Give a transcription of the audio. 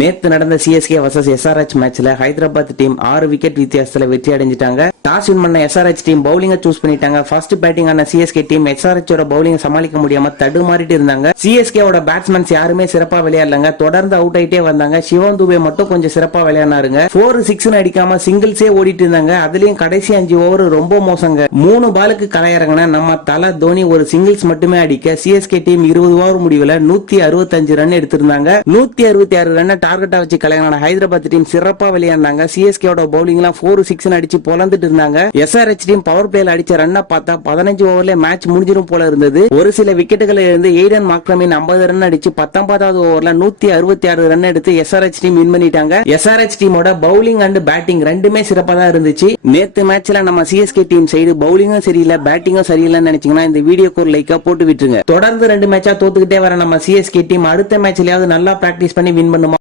நேத்து நடந்த CSK versus SRH மேட்ச்ல ஹைதராபாத் டீம் ஆறு விக்கெட் வித்தியாசத்துல வெற்றி அடைஞ்சிட்டாங்க. டாஸ் வின் பண்ண எஸ்ஆர்ஹெச் டீம் பவுலிங்க சூஸ் பண்ணிட்டாங்க. ஃபர்ஸ்ட் பேட்டிங் ஆன சிஎஸ்கே டீம் எஸ்ஆர்ஹெச்சோட ஓட பவுலிங் சமாளிக்க முடியாம தடுமாறிட்டு இருந்தாங்க. சிஎஸ்கே ஓட பேட்ஸ்மேன்ஸ் யாருமே சிறப்பா விளையாடலங்க. தொடர்ந்து அவுட் ஆயிட்டே வந்தாங்க. சிவன் துபே மட்டும் கொஞ்சம் சிறப்பா விளையாடினாருங்க. ஃபோர் சிக்ஸ் அடிக்காம சிங்கிள்ஸே ஓடிட்டு இருந்தாங்க. அதுலயும் கடைசி அஞ்சு ஓவர் ரொம்ப மோசங்க. மூணு பாலுக்கு கலையறங்கின நம்ம தல தோனி ஒரு சிங்கிள்ஸ் மட்டுமே அடிக்க சிஎஸ்கே டீம் இருபது ஓவர் முடிவுல நூத்தி அறுபத்தஞ்சு ரன் எடுத்திருந்தாங்க. நூத்தி அறுபத்தி ஆறு ரன் டார்கெட்டா வச்சு கலையான ஹைதராபாத் டீம் சிறப்பா விளையாடினாங்க. சிஎஸ்கே ஓட பவுலிங் எல்லாம் ஃபோர் சிக்ஸ் அடிச்சு பொலந்துட்டு இருந்தாங்க. எஸ்ஆர்எச் டீம் பவர் பிளேல அடிச்ச ரன்னை பார்த்தா பதினஞ்சு ஓவர்ல மேட்ச் முடிஞ்சிடும் போல இருந்தது. ஒரு சில விக்கெட்டுகளில் இருந்து எய்டன் மாக்ரமின் ஐம்பது ரன் அடிச்சு பத்தொன்பதாவது ஓவர்ல நூத்தி அறுபத்தி ஆறு ரன் எடுத்து எஸ்ஆர்ஹெச் டீம் வின் பண்ணிட்டாங்க. எஸ்ஆர்ஹெச் டீமோட பவுலிங் அண்ட் பேட்டிங் ரெண்டுமே சிறப்பா தான் இருந்துச்சு. நேத்து மேட்ச்ல நம்ம சிஎஸ்கே டீம் சைடு பவுலிங்கும் சரியில்லை பேட்டிங்கும் சரியில்லைன்னு நினைச்சீங்கன்னா இந்த வீடியோக்கு ஒரு லைக்கா போட்டு விட்டுருங்க. தொடர்ந்து ரெண்டு மேட்சா தோத்துக்கிட்டே வர நம்ம சிஎஸ்கே டீம் அடுத்த மேட்ச்லயாவது நல்லா பிராக்டிஸ் பண்ணி வின் பண்ணுமா?